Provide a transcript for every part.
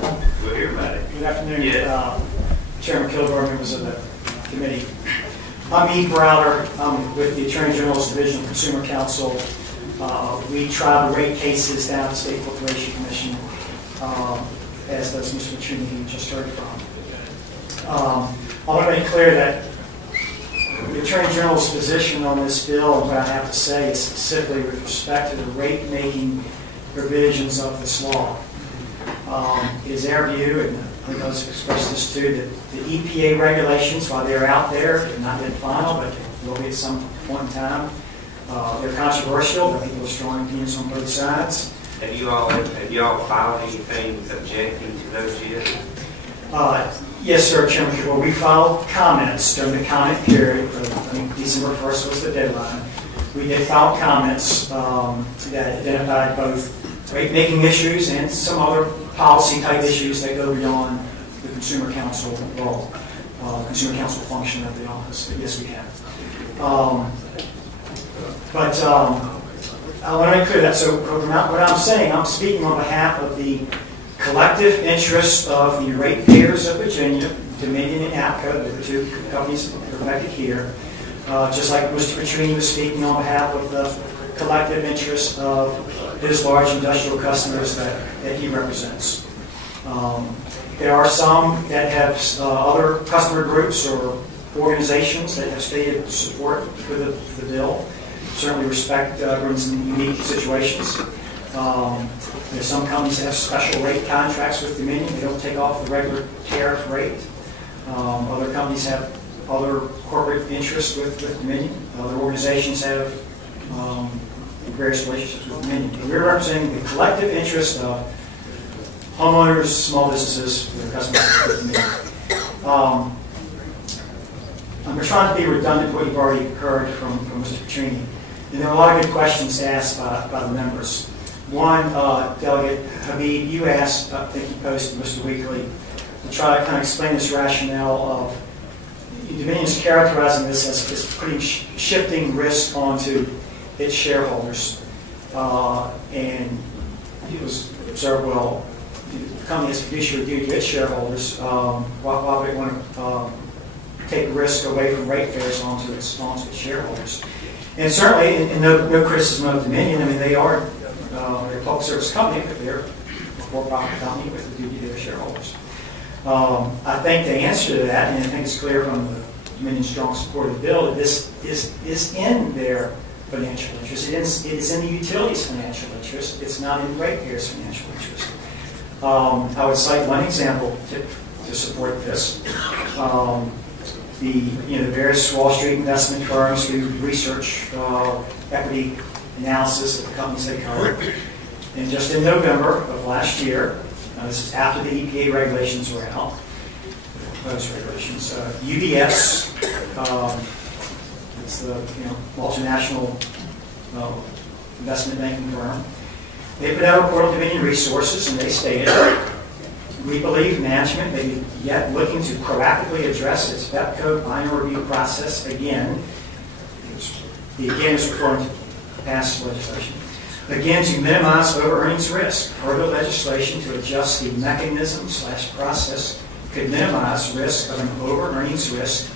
We'll hear about it. Good afternoon, Yes. Chairman Kilgore, members of the committee. I'm E. Browder. I'm with the Attorney General's Division of Consumer Counsel. We try the rate cases down at the State Corporation Commission, as does Mr. Petrini, who you just heard from. I want to make clear that the Attorney General's position on this bill, and what I have to say, is specifically with respect to the rate-making provisions of this law. It is our view, and I think others have expressed this too, that the EPA regulations, while they're out there, have not been final, but will be at some point in time. They're controversial, but people have strong opinions on both sides. Have you all filed anything objecting to those yet? Yes, sir, Chairman Kilgore. We filed comments during the comment period. I think December 1st was the deadline. We did file comments that identified both rate-making issues and some other policy-type issues that go beyond the Consumer Counsel role, Consumer Counsel function of the office. But yes, we have. I want to make clear that. So what I'm saying, I'm speaking on behalf of the collective interests of the ratepayers of Virginia, Dominion and APCO, the two companies that are affected here, just like Mr. Petrini was speaking on behalf of the collective interests of his large industrial customers that he represents. There are some that have other customer groups or organizations that have stated support for the bill. Certainly respect brings in unique situations. There's some companies that have special rate contracts with Dominion. They don't take off the regular tariff rate. Other companies have other corporate interests with Dominion. Other organizations have various relationships with Dominion. We're representing the collective interest of homeowners, small businesses, their customers with Dominion. I'm trying to be redundant to what you've already heard from Mr. Petrini. And there are a lot of good questions asked by the members. One, Delegate Habib, you asked, I think you posted, Mr. Weekly, to try to kind of explain this rationale of Dominion's characterizing this as putting shifting risk onto its shareholders. And it was observed, well, the company has fiduciary duty to its shareholders. Why would it want to take risk away from ratepayers onto its shareholders? And certainly, and no criticism of Dominion, I mean, they're a public service company, but they're a for-profit company with a duty to their shareholders. I think the answer to that, and I think it's clear from the Dominion's strong support of the bill, that this is in their financial interest. It is in the utility's financial interest. It's not in the ratepayers' financial interest. I would cite one example to support this. The various Wall Street investment firms who research equity analysis of the companies they cover. And just in November of last year, this is after the EPA regulations were out, those regulations, UBS, it's the multinational investment banking firm, they put out a report on Dominion Resources, and they stated, we believe management may be yet looking to proactively address its VEP code minor review process again. The again is referring to past legislation. Again, to minimize over-earnings risk. Further legislation to adjust the mechanism/process could minimize risk of an over-earnings risk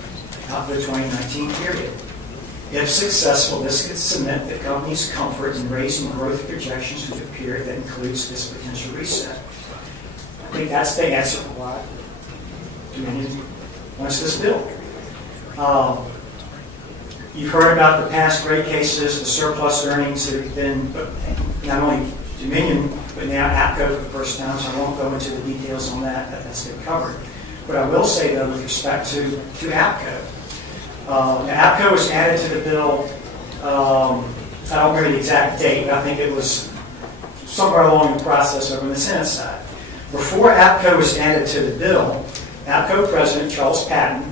out for the 2019 period. If successful, this could cement the company's comfort in raising growth projections to a period that includes this potential reset. I think that's the answer for why Dominion wants this bill. You've heard about the past rate cases, the surplus earnings that have been, not only Dominion, but now APCO for the first time, so I won't go into the details on that. That's been covered. What I will say, though, with respect to APCO, APCO was added to the bill, I don't remember the exact date, but I think it was somewhere along the process over on the Senate side. Before APCO was added to the bill, APCO President Charles Patton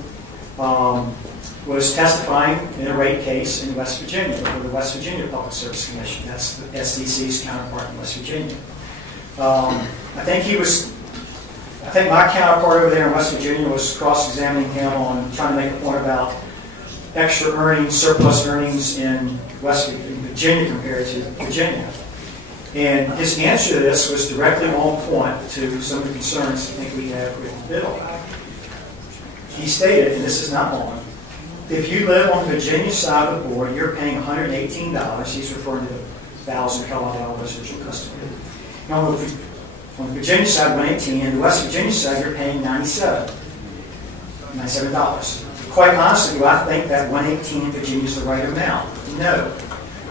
was testifying in a rate case in West Virginia before the West Virginia Public Service Commission. That's the SDC's counterpart in West Virginia. I think my counterpart over there in West Virginia was cross-examining him on trying to make a point about extra earnings, surplus earnings in West Virginia compared to Virginia. And his answer to this was directly on point to some of the concerns I think we have with the bill. He stated, and this is not long, if you live on the Virginia side of the board, you're paying $118. He's referring to the 1,000 kilowatt-hour residential customer. Now, on the Virginia side, $118, and the West Virginia side, you're paying $97. Quite honestly, do I think that $118 in Virginia is the right amount? No.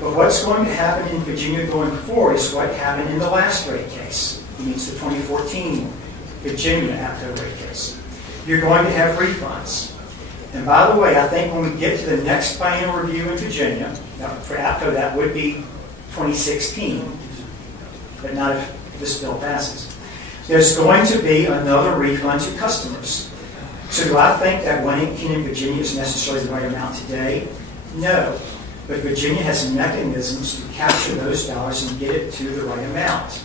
But what's going to happen in Virginia going forward is what happened in the last rate case. It means the 2014 Virginia APCO rate case. You're going to have refunds. And by the way, I think when we get to the next biennial review in Virginia, for APCO that would be 2016, but not if this bill passes. There's going to be another refund to customers. So do I think that $118 in Virginia is necessarily the right amount today? No. But Virginia has mechanisms to capture those dollars and get it to the right amount.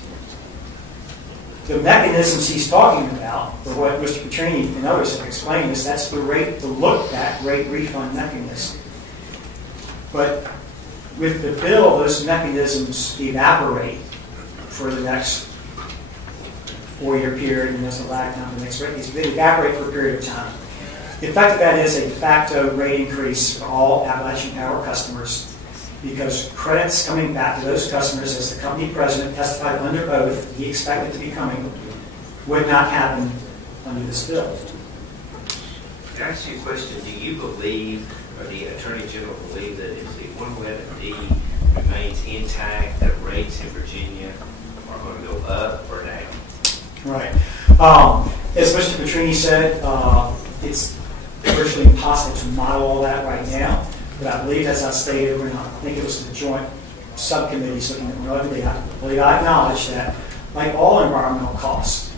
The mechanisms he's talking about, or what Mr. Petrini and others have explained, is that's the look-back rate refund mechanism. But with the bill, those mechanisms evaporate for the next 4-year period, and there's a lag time to the next rate case. They evaporate for a period of time. The effect of that is a de facto rate increase for all Appalachian Power customers, because credits coming back to those customers, as the company president testified under oath, he expected to be coming, would not happen under this bill. Can I ask you a question? Do you believe, or the Attorney General believe, that if the 111D remains intact, that rates in Virginia are going to go up or down? Right. As Mr. Petrini said, it's virtually impossible to model all that right now. But I believe, as I stated, I think it was the joint subcommittees looking at revenue, I believe I acknowledge that, like all environmental costs,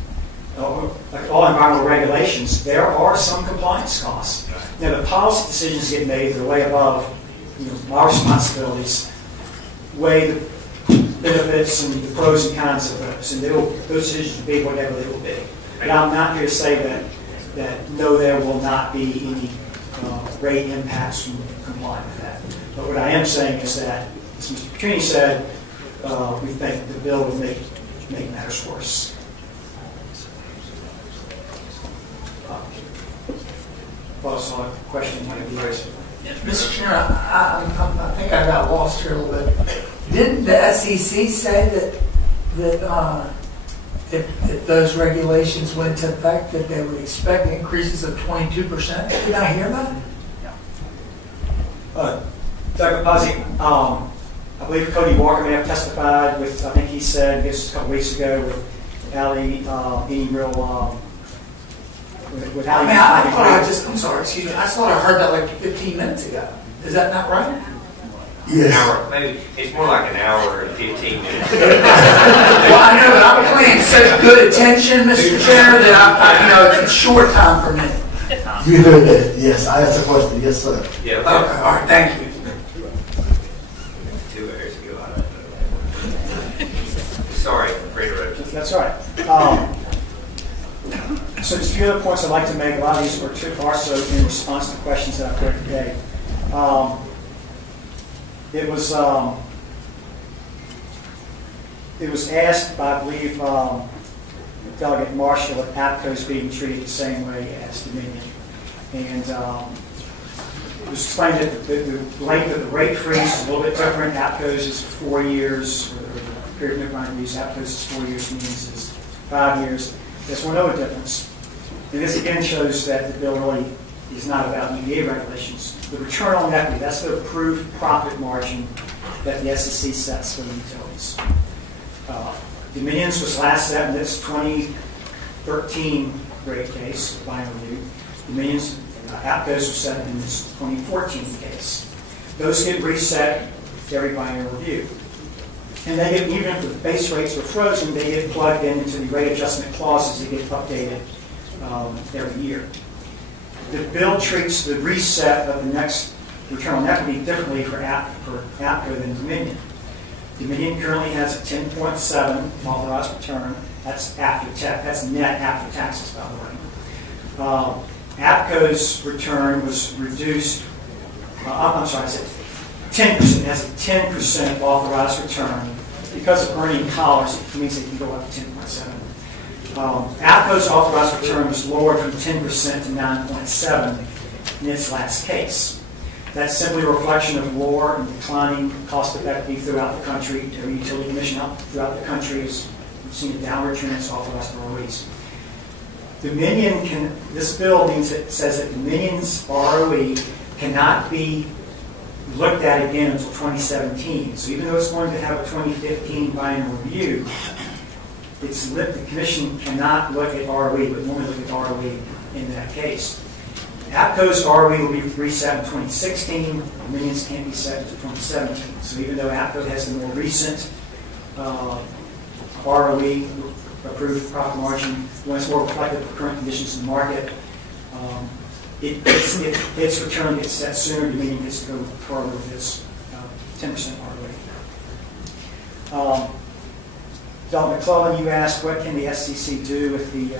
like all environmental regulations, there are some compliance costs. Now, the policy decisions get made, they're way above my responsibilities, weigh the benefits and the pros and cons of those, and those decisions will be whatever they will be. But I'm not here to say that no, there will not be any rate impacts from complying with that. But what I am saying is that, as Mr. Petrini said, we think the bill would make matters worse. Also, a question might be raised. Mr. Chairman, I think I got lost here a little bit. Didn't the SEC say that if those regulations went into effect, that they would expect increases of 22%? Did I hear that? Dr. Pazzi, I believe Cody Walker may have testified with, I think he said this a couple weeks ago, without any real... I'm sorry, excuse me. I thought I heard that like 15 minutes ago. Is that not right? Yes. An hour, maybe it's more like an hour and 15 minutes. Well, I know, but I'm paying such good attention, Mr. Chair, that it's a short time for me. You heard that? Yes, I asked a question. Yes, sir. Yeah. Okay. All right. Thank you. 2 hours ago, I don't know. Sorry for interrupting. That's all right. So just a few other points I'd like to make. A lot of these were also in response to questions that I've heard today. It was asked by, I believe, Delegate Marshall, if APCO is being treated the same way as Dominion. And it was explained that the length of the rate freeze is a little bit different. APCO's is 4 years, or the period of time use APCO's is 4 years, Dominion's is 5 years. There's one other difference. And this again shows that the bill really is not about EPA regulations. The return on equity, that's the approved profit margin that the SEC sets for the utilities. Dominion's was last set in this 2013 rate case, final review. Dominion's, APCO's was set in this 2014 case. Those get reset every biennial review. And they get, even if the base rates are frozen, they get plugged into the rate adjustment clauses that get updated every year. The bill treats the reset of the next return on equity differently for APCO than Dominion. Dominion currently has a 10.7 authorized return. That's after tax. That's net after taxes, by the way. APCO's return was reduced. I'm sorry, I said 10%. It has a 10% authorized return because of earning collars, it means they can go up to 10.7. APCO's authorized return was lowered from 10% to 9.7 in its last case. That's simply a reflection of lower and declining cost effectivity throughout the country. Every utility commission out throughout the country has seen a downward trend in its authorized ROEs. This bill says that Dominion's ROE cannot be looked at again until 2017. So even though it's going to have a 2015 biennial review, the commission cannot look at ROE, but only look at ROE in that case. APCO's ROE will be reset in 2016. Dominion's can't be set until 2017. So even though APCO has the more recent ROE, approved profit margin, when it's more reflective of current conditions in the market, its return gets set sooner. Dominion gets to go forward with its 10% ROE. Dr. McClellan, you asked what can the SCC do with the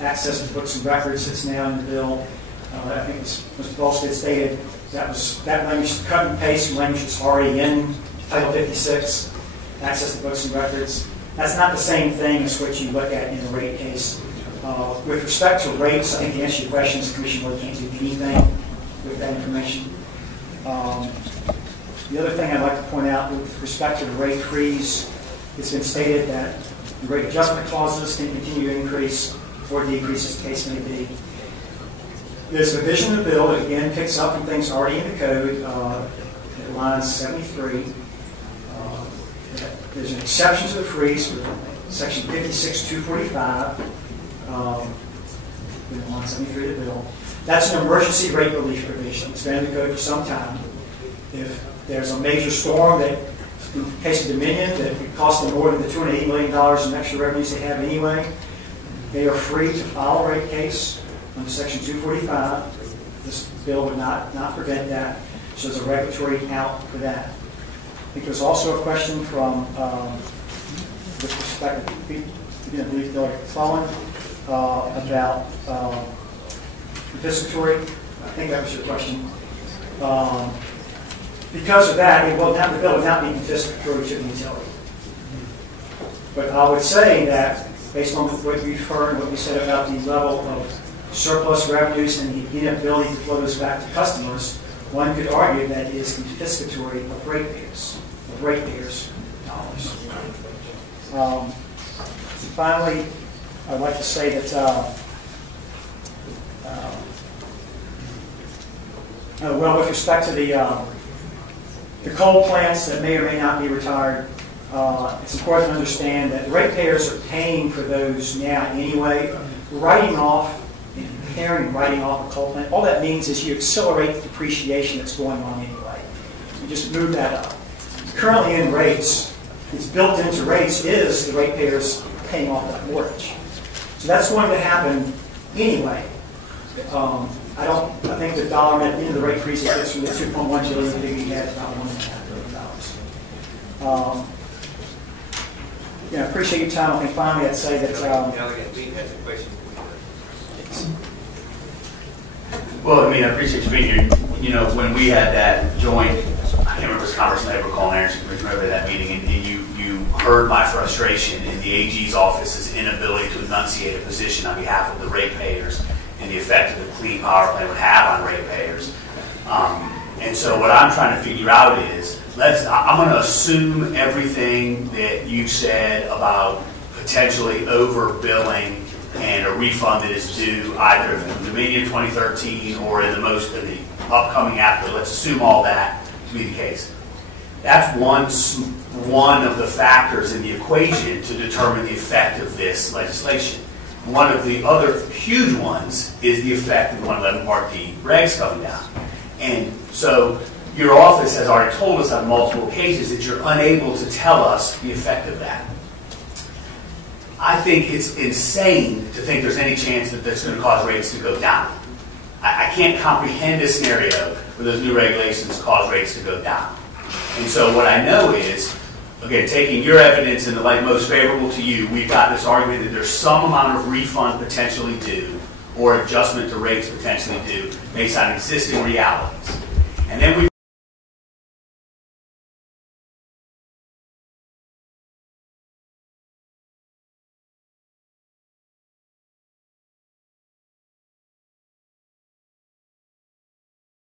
access to books and records that's now in the bill. I think as Mr. Volstead stated, that language, cut and paste language is already in Title 56, access to books and records. That's not the same thing as what you look at in a rate case. With respect to rates, I think to answer your questions, the Commission really can't do anything with that information. The other thing I'd like to point out with respect to the rate freeze, it's been stated that the rate adjustment clauses can continue to increase or decrease as the case may be. There's a provision in the bill that again picks up from things already in the code at line 73. There's an exception to the freeze for section 56.245, line 73 of the bill. That's an emergency rate relief provision. It's been in the code for some time. If there's a major storm that, in the case of Dominion, that would cost them more than the $280 million in extra revenues they have anyway, they are free to file a rate case under Section 245. This bill would not prevent that. So there's a regulatory out for that. I think there's also a question from, with respect to, I believe, Dr. McClellan, about participatory. I think that was your question. Because of that, the bill would not be participatory to the utility. But I would say that, based on what we've heard and what we said about the level of surplus revenues and the inability to flow those back to customers, one could argue that it is confiscatory of ratepayers' dollars. Finally, I'd like to say that, with respect to the coal plants that may or may not be retired, it's important to understand that the ratepayers are paying for those now anyway. Writing off a coal plant, all that means is you accelerate the depreciation that's going on anyway. You just move that up. Currently in rates, it's built into rates is the ratepayers paying off that mortgage. So that's going to happen anyway. I think the dollar at the end of the rate freeze gets from the $2.1 billion that we had about $1.5 billion. I appreciate your time. I think finally I'd say that. We had a question. Well, I appreciate you being here. You know, when we had that joint, I can't remember if it was Congress and Labor Call and Energy Commission, remember that meeting, and you heard my frustration in the AG's office's inability to enunciate a position on behalf of the ratepayers and the effect that the Clean Power Plan would have on ratepayers. And so what I'm trying to figure out is, I'm going to assume everything that you said about potentially overbilling and a refund that is due either from Dominion 2013 or in the upcoming after. Let's assume all that to be the case. That's one of the factors in the equation to determine the effect of this legislation. One of the other huge ones is the effect of 111 Part D regs coming down. And so your office has already told us on multiple occasions that you're unable to tell us the effect of that. I think it's insane to think there's any chance that that's going to cause rates to go down. I can't comprehend a scenario where those new regulations cause rates to go down. And so what I know is, again, taking your evidence in the light most favorable to you, we've got this argument that there's some amount of refund potentially due or adjustment to rates potentially due based on existing realities.